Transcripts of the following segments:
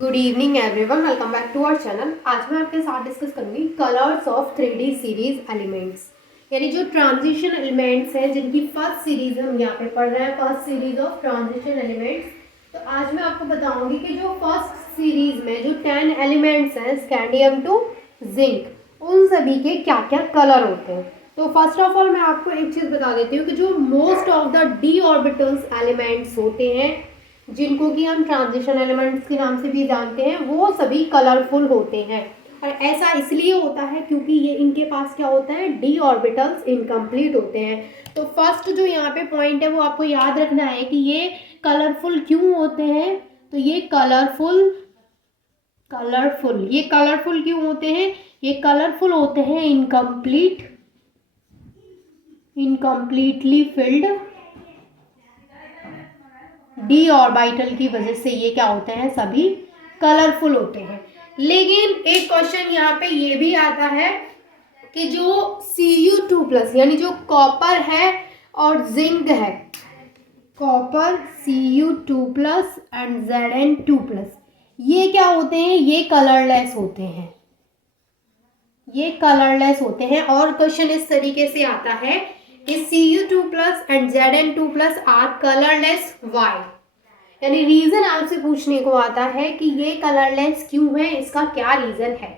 Good evening everyone, welcome back to our channel. आज मैं आपके साथ डिस्कस करूंगी colours of 3D series elements, यानी जो ट्रांजिशन एलिमेंट्स हैं जिनकी फर्स्ट सीरीज हम यहाँ पे पढ़ रहे हैं, first series of transition elements. तो आज मैं आपको बताऊंगी कि जो फर्स्ट सीरीज में जो 10 एलिमेंट्स हैं स्कैंडियम टू जिंक, उन सभी के क्या क्या कलर होते हैं। तो फर्स्ट ऑफ ऑल मैं आपको एक चीज़ बता देती हूँ कि जो most of the D orbitals elements होते हैं, जिनको कि हम ट्रांजिशन एलिमेंट्स के नाम से भी जानते हैं, वो सभी कलरफुल होते हैं। और ऐसा इसलिए होता है क्योंकि ये इनके पास क्या होता है, डी ऑर्बिटल्स इनकम्प्लीट होते हैं। तो फर्स्ट जो यहाँ पे पॉइंट है वो आपको याद रखना है कि ये कलरफुल क्यों होते हैं। तो ये कलरफुल क्यों होते हैं? ये कलरफुल होते हैं इनकम्प्लीटली फिल्ड डी ऑर्बिटल की वजह से ये क्या होते हैं, सभी कलरफुल होते हैं। लेकिन एक क्वेश्चन यहाँ पे ये भी आता है कि जो Cu2+ यानी जो कॉपर है और जिंक है, कॉपर Cu2+ एंड Zn2+, ये क्या होते हैं? ये कलरलेस होते हैं। और क्वेश्चन इस तरीके से आता है कि Cu2+ and Zn2+ are colourless why, यानी रीजन आपसे पूछने को आता है कि ये कलरलेस क्यों है, इसका क्या रीजन है।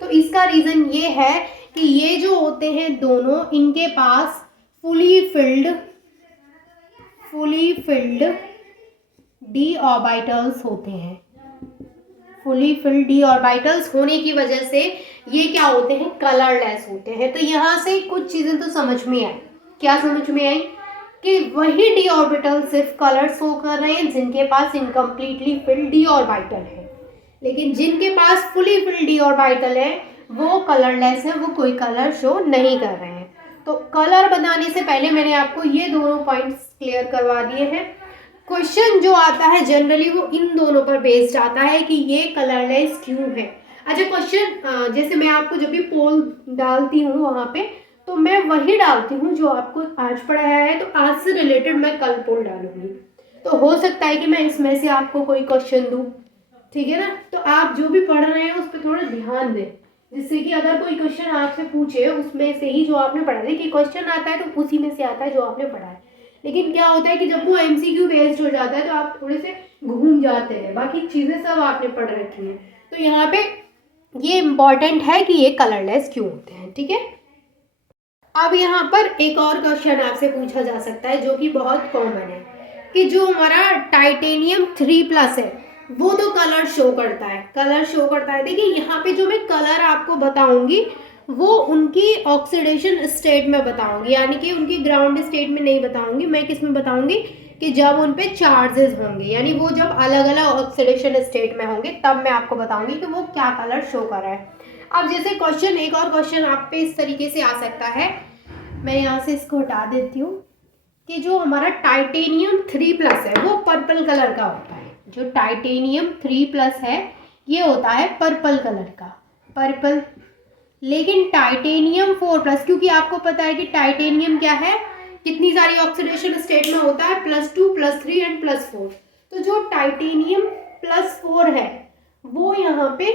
तो इसका रीजन ये है कि ये जो होते हैं दोनों, इनके पास फुली फिल्ड डी ऑर्बिटल्स होते हैं। फुली फिल्ड डी ऑर्बिटल्स होने की वजह से ये क्या होते हैं, कलरलेस होते हैं। तो यहाँ से कुछ चीजें तो समझ में आई। क्या समझ में आई? कि वही डी ऑर्बिटल सिर्फ कलर शो कर रहे हैं जिनके पास इनकम्प्लीटली फिल्ड डी ऑर्बिटल है, लेकिन जिनके पास फुली फिल्ड डी ऑर्बिटल है वो कलरलेस है, वो कोई कलर शो नहीं कर रहे हैं। तो कलर बनाने से पहले मैंने आपको ये दोनों पॉइंट्स क्लियर करवा दिए हैं। क्वेश्चन जो आता है जनरली वो इन दोनों पर बेस्ड आता है कि ये कलरलेस क्यों है। अच्छा, क्वेश्चन जैसे मैं आपको जब भी पोल डालती हूँ वहाँ पे, तो मैं वही डालती हूँ जो आपको आज पढ़ाया है, तो आज से रिलेटेड मैं कल पोल डालूंगी। तो हो सकता है कि मैं इसमें से आपको कोई क्वेश्चन दूँ, ठीक है ना। तो आप जो भी पढ़ रहे हैं उस पर थोड़ा ध्यान दें, जिससे कि अगर कोई क्वेश्चन आपसे पूछे उसमें से ही जो आपने पढ़ा है, कि क्वेश्चन आता है तो उसी में से आता है जो आपने पढ़ा है। लेकिन क्या होता है कि जब वो MCQ बेस्ड हो जाता है तो आप थोड़े से घूम जाते हैं, बाकी चीज़ें सब आपने पढ़ रखी हैं। तो यहाँ पे ये इम्पॉर्टेंट है कि ये कलरलेस क्यों होते हैं, ठीक है। अब यहाँ पर एक और क्वेश्चन आपसे पूछा जा सकता है जो कि बहुत कॉमन है, कि जो हमारा टाइटेनियम 3+ है वो तो कलर शो करता है। देखिए यहाँ पे जो मैं कलर आपको बताऊंगी वो उनकी ऑक्सीडेशन स्टेट में बताऊंगी, यानी कि उनकी ग्राउंड स्टेट में नहीं बताऊंगी। मैं किस में बताऊंगी? कि जब उन पे चार्जेस होंगे, यानी वो जब अलग अलग ऑक्सीडेशन स्टेट में होंगे तब मैं आपको बताऊंगी कि वो क्या कलर शो कर रहा है। अब जैसे क्वेश्चन, एक और क्वेश्चन आप पे इस तरीके से आ सकता है, मैं यहाँ से इसको हटा देती हूँ, कि जो हमारा टाइटेनियम 3+ है वो पर्पल कलर का होता है। जो टाइटेनियम 3+ है ये होता है पर्पल कलर का, पर्पल। लेकिन टाइटेनियम 4+, क्योंकि आपको पता है कि टाइटेनियम क्या है, कितनी सारी ऑक्सीडेशन स्टेट में होता है, +2 +3 एंड +4। तो जो टाइटेनियम +4 है वो यहाँ पे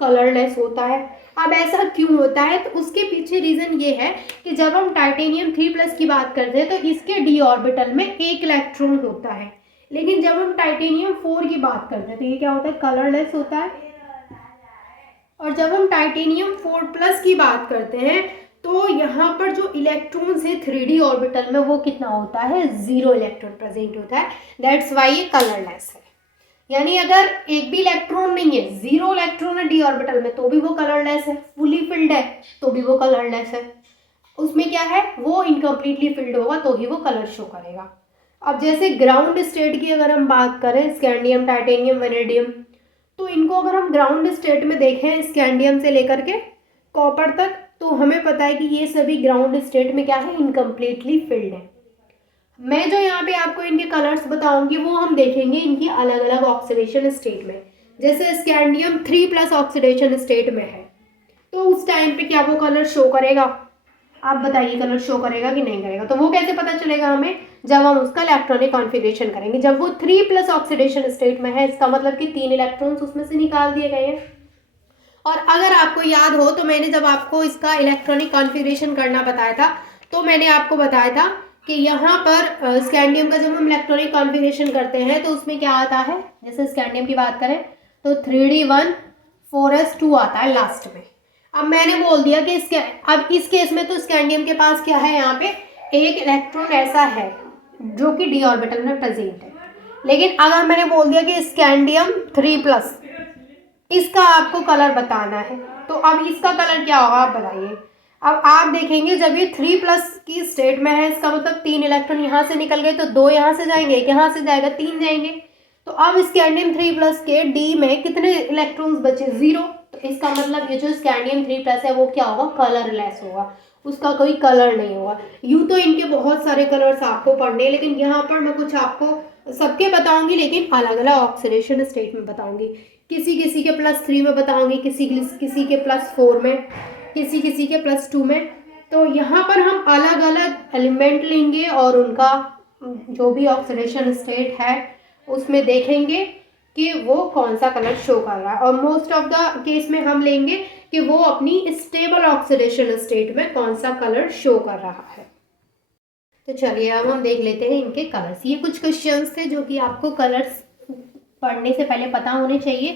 कलरलेस होता है। अब ऐसा क्यों होता है? तो उसके पीछे रीजन ये है कि जब हम टाइटेनियम 3+ की बात करते हैं तो इसके डी ऑर्बिटल में एक इलेक्ट्रॉन होता है, लेकिन जब हम टाइटेनियम 4 की बात करते हैं तो ये क्या होता है, कलरलेस होता है। और जब हम टाइटेनियम 4+ की बात करते हैं तो यहाँ पर जो इलेक्ट्रॉन्स है 3D ऑर्बिटल में वो कितना होता है, 0 इलेक्ट्रॉन प्रेजेंट होता है। दैट्स वाई ये कलरलेस है। यानी अगर एक भी इलेक्ट्रॉन नहीं है, 0 इलेक्ट्रॉन है डी ऑर्बिटल में, तो भी वो कलरलेस है। फुली फिल्ड है तो भी वो कलरलेस है। उसमें क्या है, वो इनकम्प्लीटली फिल्ड होगा तो ही वो कलर शो करेगा। अब जैसे ग्राउंड स्टेट की अगर हम बात करें, स्कैंडियम, टाइटेनियम, वेनेडियम, तो इनको अगर हम ग्राउंड स्टेट में देखें स्कैंडियम से लेकर के कॉपर तक, तो हमें पता है कि ये सभी ग्राउंड स्टेट में क्या है, इनकम्प्लीटली फिल्ड है। मैं जो यहाँ पे आपको इनके कलर्स बताऊंगी वो हम देखेंगे इनकी अलग अलग ऑक्सीडेशन स्टेट में। जैसे स्कैंडियम 3+ ऑक्सीडेशन स्टेट में है तो उस टाइम पे क्या वो कलर शो करेगा? आप बताइए कलर शो करेगा कि नहीं करेगा? तो वो कैसे पता चलेगा हमें? जब हम उसका इलेक्ट्रॉनिक कॉन्फ़िगरेशन करेंगे। जब वो 3+ ऑक्सीडेशन स्टेट में है, इसका मतलब कि 3 इलेक्ट्रॉन्स उसमें से निकाल दिए गए हैं। और अगर आपको याद हो तो मैंने जब आपको इसका इलेक्ट्रॉनिक कॉन्फ़िगरेशन करना बताया था, तो मैंने आपको बताया था कि यहाँ पर स्कैंडियम का जब हम इलेक्ट्रॉनिक कॉन्फ़िगरेशन करते हैं तो उसमें क्या आता है, जैसे स्कैंडियम की बात करें तो 3d1 4s2 आता है लास्ट में। अब मैंने बोल दिया कि अब इस केस में तो स्कैंडियम के पास क्या है, यहाँ पे एक इलेक्ट्रॉन ऐसा है जो कि डी ऑर्बिटल में प्रेजेंट है। लेकिन अगर मैंने बोल दिया कि स्कैंडियम 3+, इसका आपको कलर बताना है, तो अब इसका कलर क्या होगा आप बताइए। अब आप देखेंगे जब ये 3+ की स्टेट में है, इसका मतलब 3 इलेक्ट्रॉन यहाँ से निकल गए, तो 2 यहाँ से जाएंगे, एक यहाँ से जाएगा, 3 जाएंगे। तो अब स्कैंडियम 3+ के डी में कितने इलेक्ट्रॉन्स बचे? 0। तो इसका मतलब ये जो स्कैंडियम 3+ है वो क्या होगा? कलरलेस होगा, उसका कोई कलर नहीं होगा। यूँ तो इनके बहुत सारे कलर्स आपको पढ़ने, लेकिन यहाँ पर मैं कुछ आपको सबके बताऊंगी, लेकिन अलग अलग ऑक्सीडेशन स्टेट में बताऊंगी। किसी किसी के +3 में बताऊंगी, किसी किसी के +4 में, किसी किसी के +2 में। तो यहाँ पर हम अलग अलग एलिमेंट लेंगे और उनका जो भी ऑक्सीडेशन स्टेट है उसमें देखेंगे कि वो कौन सा कलर शो कर रहा है। और मोस्ट ऑफ द केस में हम लेंगे कि वो अपनी स्टेबल ऑक्सीडेशन स्टेट में कौन सा कलर शो कर रहा है। तो चलिए अब हम देख लेते हैं इनके कलर्स। ये कुछ क्वेश्चंस थे जो कि आपको कलर्स पढ़ने से पहले पता होने चाहिए,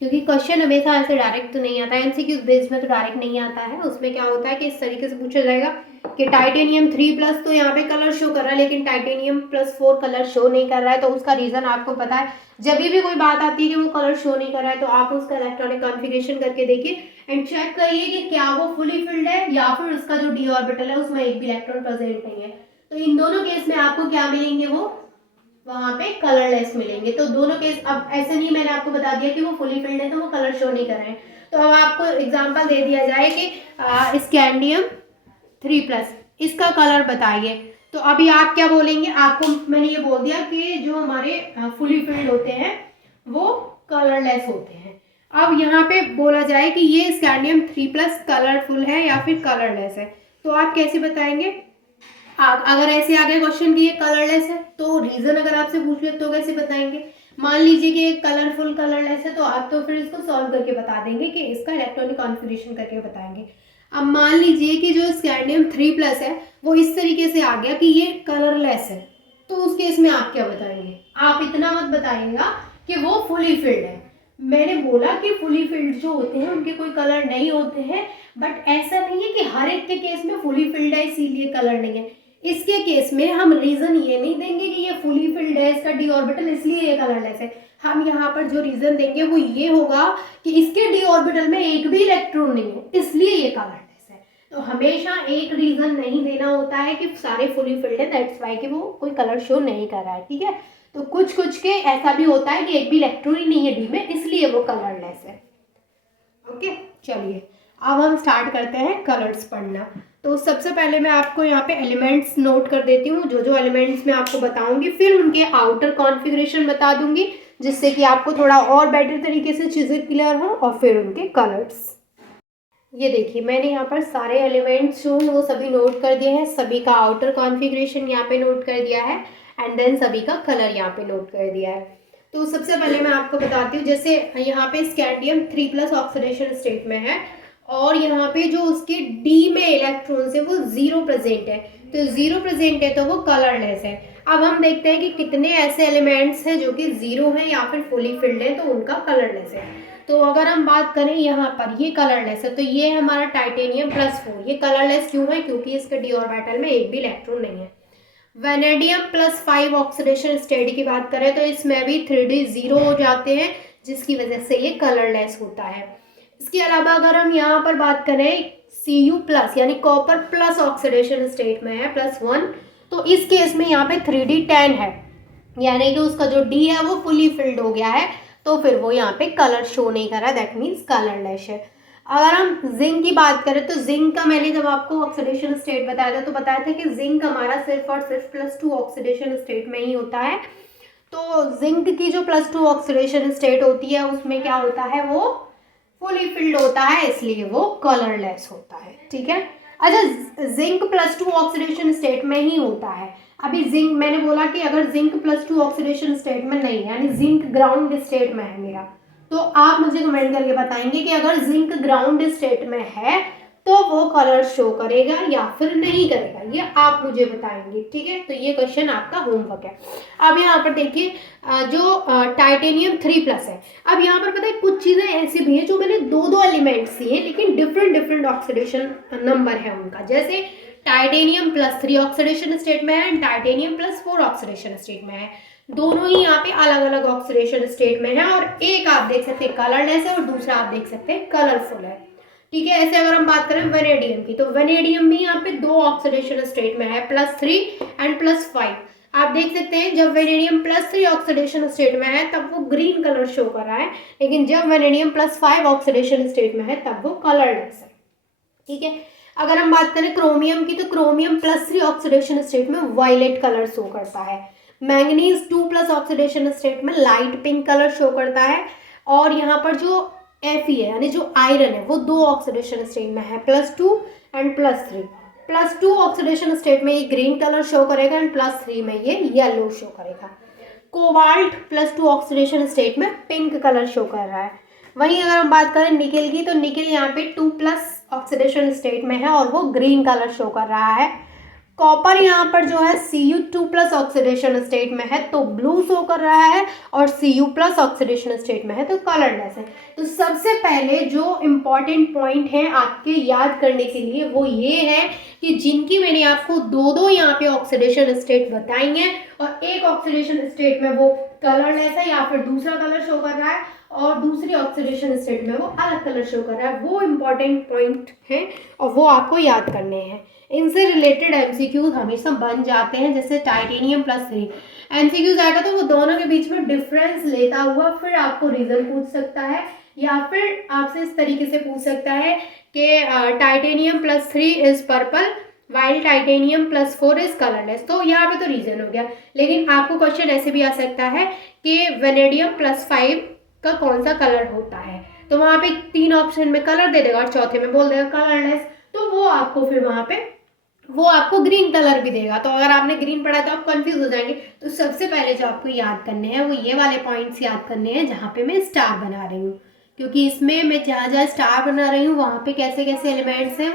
क्योंकि क्वेश्चन हमेशा ऐसे डायरेक्ट तो नहीं आता है, एमसीक्यू बेस में तो डायरेक्ट नहीं आता है। उसमें क्या होता है कि इस तरीके से पूछा जाएगा कि टाइटेनियम 3+ तो यहाँ पे कलर शो कर रहा है, लेकिन टाइटेनियम +4 कलर शो नहीं कर रहा है। तो उसका रीज़न आपको पता है। जब भी कोई बात आती है कि वो कलर शो नहीं कर रहा है, तो आप उसका इलेक्ट्रॉनिक कॉन्फ़िगरेशन करके देखिए एंड चेक करिए कि क्या वो फुली फिल्ड है या फिर उसका जो डी ऑर्बिटल है उसमें एक भी इलेक्ट्रॉन प्रेजेंट नहीं है। तो इन दोनों केस में आपको क्या मिलेंगे? वो वहां पे कलरलेस मिलेंगे। तो दोनों केस, अब ऐसे नहीं मैंने आपको बता दिया कि वो फुली फिल्ड है तो वो कलर शो नहीं कर रहे हैं। तो अब आपको एग्जांपल दे दिया जाए कि स्कैंडियम 3+, इसका कलर बताइए। तो अभी आप क्या बोलेंगे? आपको मैंने ये बोल दिया कि जो हमारे फुली फिल्ड होते हैं वो कलरलेस होते हैं। अब यहाँ पे बोला जाए कि ये स्कैंडियम 3+ कलरफुल है या फिर कलरलेस है, तो आप कैसे बताएंगे? अगर ऐसे आगे क्वेश्चन की ये कलरलेस है तो रीजन अगर आपसे पूछ ले तो कैसे बताएंगे? मान लीजिए कि एक कलरफुल कलरलेस है, तो आप तो फिर इसको सॉल्व करके बता देंगे कि इसका इलेक्ट्रॉनिक कॉन्फ़िगरेशन करके बताएंगे। अब मान लीजिए कि जो स्कैंडियम 3+ है वो इस तरीके से आ गया कि ये कलरलेस है, तो उस केस में आप क्या बताएंगे? आप इतना मत बताइएगा कि वो फुली फिल्ड है। मैंने बोला कि फुली फिल्ड जो होते हैं उनके कोई कलर नहीं होते हैं, बट ऐसा नहीं है कि हर एक के केस में फुली फिल्ड है इसीलिए कलर नहीं है। इसके केस में हम रीजन ये नहीं देंगे कि ये फुली फिल्ड है, इसका डी ऑर्बिटल इसलिए ये कलरलेस है। हम यहाँ पर जो रीजन देंगे वो ये होगा कि इसके डी ऑर्बिटल में एक भी इलेक्ट्रॉन नहीं है इसलिए ये कलरलेस है। तो हमेशा एक रीजन नहीं देना होता है कि सारे फुली फिल्ड है दैट्स वाई कि वो कोई कलर शो नहीं कर रहा है, ठीक है। तो कुछ कुछ के ऐसा भी होता है कि एक भी इलेक्ट्रॉन ही नहीं है डी में इसलिए वो कलरलेस है। ओके, चलिए अब हम स्टार्ट करते हैं कलर्स पढ़ना। तो सबसे पहले मैं आपको यहाँ पे एलिमेंट्स नोट कर देती हूँ, जो जो एलिमेंट्स मैं आपको बताऊंगी, फिर उनके आउटर कॉन्फ़िगरेशन बता दूंगी जिससे कि आपको थोड़ा और बेटर तरीके से चीज़ें क्लियर हो, और फिर उनके कलर्स। ये देखिए मैंने यहाँ पर सारे एलिमेंट्स जो वो सभी नोट कर दिए हैं, सभी का आउटर कॉन्फ़िगरेशन यहाँ पे नोट कर दिया है एंड देन सभी का कलर यहाँ पे नोट कर दिया है। तो सबसे पहले मैं आपको बताती हूँ, जैसे यहाँ पे स्कैंडियम 3+ ऑक्सीडेशन स्टेट में है और यहाँ पे जो उसके डी में इलेक्ट्रॉन्स है वो 0 प्रेजेंट है, तो 0 प्रेजेंट है तो वो कलरलेस है। अब हम देखते हैं कि कितने ऐसे एलिमेंट्स हैं जो कि 0 हैं या फिर फुली फिल्ड है तो उनका कलरलेस है। तो अगर हम बात करें यहाँ पर ये कलरलेस है, तो ये हमारा टाइटेनियम +4, ये कलरलेस क्यों है? क्योंकि इसके डी ऑर्बिटल में एक भी इलेक्ट्रॉन नहीं है। वेनेडियम +5 ऑक्सीडेशन स्टेट की बात करें तो इसमें भी 3D 0 हो जाते हैं जिसकी वजह से ये कलरलेस होता है। इसके अलावा अगर हम यहाँ पर बात करें Cu+ यानी कॉपर प्लस ऑक्सीडेशन स्टेट में है +1, तो इस केस में यहाँ पे 3D 10 है, यानी कि उसका जो डी है वो फुली फिल्ड हो गया है, तो फिर वो यहाँ पे कलर शो नहीं कर रहा, दैट मीन्स कलरलेस है। अगर हम जिंक की बात करें तो जिंक का मैंने जब आपको ऑक्सीडेशन स्टेट बताया था तो बताया था कि जिंक हमारा सिर्फ और सिर्फ +2 ऑक्सीडेशन स्टेट में ही होता है। तो जिंक की जो +2 ऑक्सीडेशन स्टेट होती है उसमें क्या होता है? वो फुली फिल्ड होता है इसलिए वो कलरलेस होता है, ठीक है। अच्छा, जिंक +2 ऑक्सीडेशन स्टेट में ही होता है। अभी जिंक मैंने बोला कि अगर जिंक +2 ऑक्सीडेशन स्टेट में नहीं है, यानी जिंक ग्राउंड स्टेट में है मेरा, तो आप मुझे कमेंट करके बताएंगे कि अगर जिंक ग्राउंड स्टेट में है तो वो कलर शो करेगा या फिर नहीं करेगा, ये आप मुझे बताएंगे, ठीक है। तो ये क्वेश्चन आपका होमवर्क है। अब यहाँ पर देखिए जो टाइटेनियम 3+ है। अब यहाँ पर पता है कुछ चीज़ें ऐसी भी है जो मैंने दो एलिमेंट्स दिए लेकिन डिफरेंट ऑक्सीडेशन नंबर है उनका, जैसे टाइटेनियम +3 ऑक्सीडेशन स्टेट में है एंड टाइटेनियम +4 ऑक्सीडेशन स्टेट में है। दोनों ही यहाँ पे अलग अलग ऑक्सीडेशन स्टेट में है, और एक आप देख सकते हैं कलरलेस है और दूसरा आप देख सकते हैं कलरफुल है, ठीक है। ऐसे अगर हम बात करें वेनेडियम की, तो वेनेडियम भी यहाँ पे 2 ऑक्सीडेशन स्टेट में है, +3 एंड +5। आप देख सकते हैं जब वेनेडियम +3 ऑक्सीडेशन स्टेट में है तब वो ग्रीन कलर शो कर रहा है, लेकिन जब वेनेडियम +5 ऑक्सीडेशन स्टेट में है तब वो कलरलेस है, ठीक है। अगर हम बात करें क्रोमियम की, तो क्रोमियम +3 ऑक्सीडेशन स्टेट में वायलेट कलर शो करता है। मैंगनीज 2+ ऑक्सीडेशन स्टेट में लाइट पिंक कलर शो करता है। और यहाँ पर जो Fe है यानी जो आयरन है वो 2 ऑक्सीडेशन स्टेट में है, +2 एंड +3। +2 ऑक्सीडेशन स्टेट में ये ग्रीन कलर शो करेगा एंड +3 में ये येलो शो करेगा। कोबाल्ट +2 ऑक्सीडेशन स्टेट में पिंक कलर शो कर रहा है। वहीं अगर हम बात करें निकेल की, तो निकेल यहाँ पे 2+ ऑक्सीडेशन स्टेट में है और वो ग्रीन कलर शो कर रहा है। कॉपर यहाँ पर जो है Cu2+ ऑक्सीडेशन स्टेट में है तो ब्लू शो कर रहा है, और Cu+ ऑक्सीडेशन स्टेट में है तो कलरलेस है। तो सबसे पहले जो इम्पॉर्टेंट पॉइंट है आपके याद करने के लिए वो ये है कि जिनकी मैंने आपको दो यहाँ पे ऑक्सीडेशन स्टेट बताई हैं, और एक ऑक्सीडेशन स्टेट में वो कलरलेस है या फिर दूसरा कलर शो कर रहा है, और दूसरी ऑक्सीडेशन स्टेट में वो अलग कलर शो कर रहा है, वो इम्पॉर्टेंट पॉइंट है और वो आपको याद करने हैं। इनसे रिलेटेड एमसीक्यूज हमेशा बन जाते हैं, जैसे टाइटेनियम +3 एमसीक्यूज आएगा तो वो दोनों के बीच में डिफरेंस लेता हुआ फिर आपको रीजन पूछ सकता है, या फिर आपसे इस तरीके से पूछ सकता है कि titanium +3 is purple while titanium +4 is colourless. तो यहाँ पे तो रीजन हो गया, लेकिन आपको क्वेश्चन ऐसे भी आ सकता है कि वेनेडियम +5 का कौन सा कलर होता है, तो वहाँ पे 3 ऑप्शन में कलर दे देगा और चौथे में बोल देगा कलरलेस, तो वो आपको फिर वहाँ पे वो आपको ग्रीन कलर भी देगा। तो अगर आपने ग्रीन पढ़ा तो आप कंफ्यूज हो जाएंगे। तो सबसे पहले जो आपको याद करने हैं वो ये वाले पॉइंट्स याद करने हैं जहाँ पे मैं स्टार बना रही हूँ, क्योंकि इसमें मैं जहाँ जहाँ स्टार बना रही हूँ वहाँ पे कैसे कैसे एलिमेंट्स हैं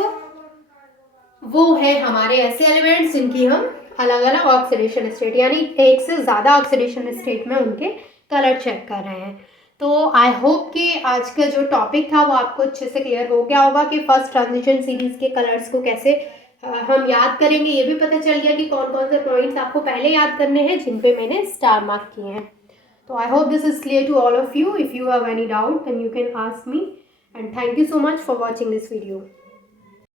वो है हमारे ऐसे एलिमेंट्स जिनकी हम अलग अलग ऑक्सीडेशन स्टेट यानी एक से ज़्यादा ऑक्सीडेशन स्टेट में उनके कलर चेक कर रहे हैं। तो आई होप कि आज का जो टॉपिक था वो आपको अच्छे से क्लियर हो गया होगा कि फर्स्ट ट्रांजिशन सीरीज के कलर्स को कैसे हम याद करेंगे। ये भी पता चल गया कि कौन कौन से पॉइंट्स आपको पहले याद करने हैं जिन पे मैंने स्टार मार्क किए हैं। तो I hope this is clear to all of you. If you have any doubt then you can ask me, and thank you so much for watching this video.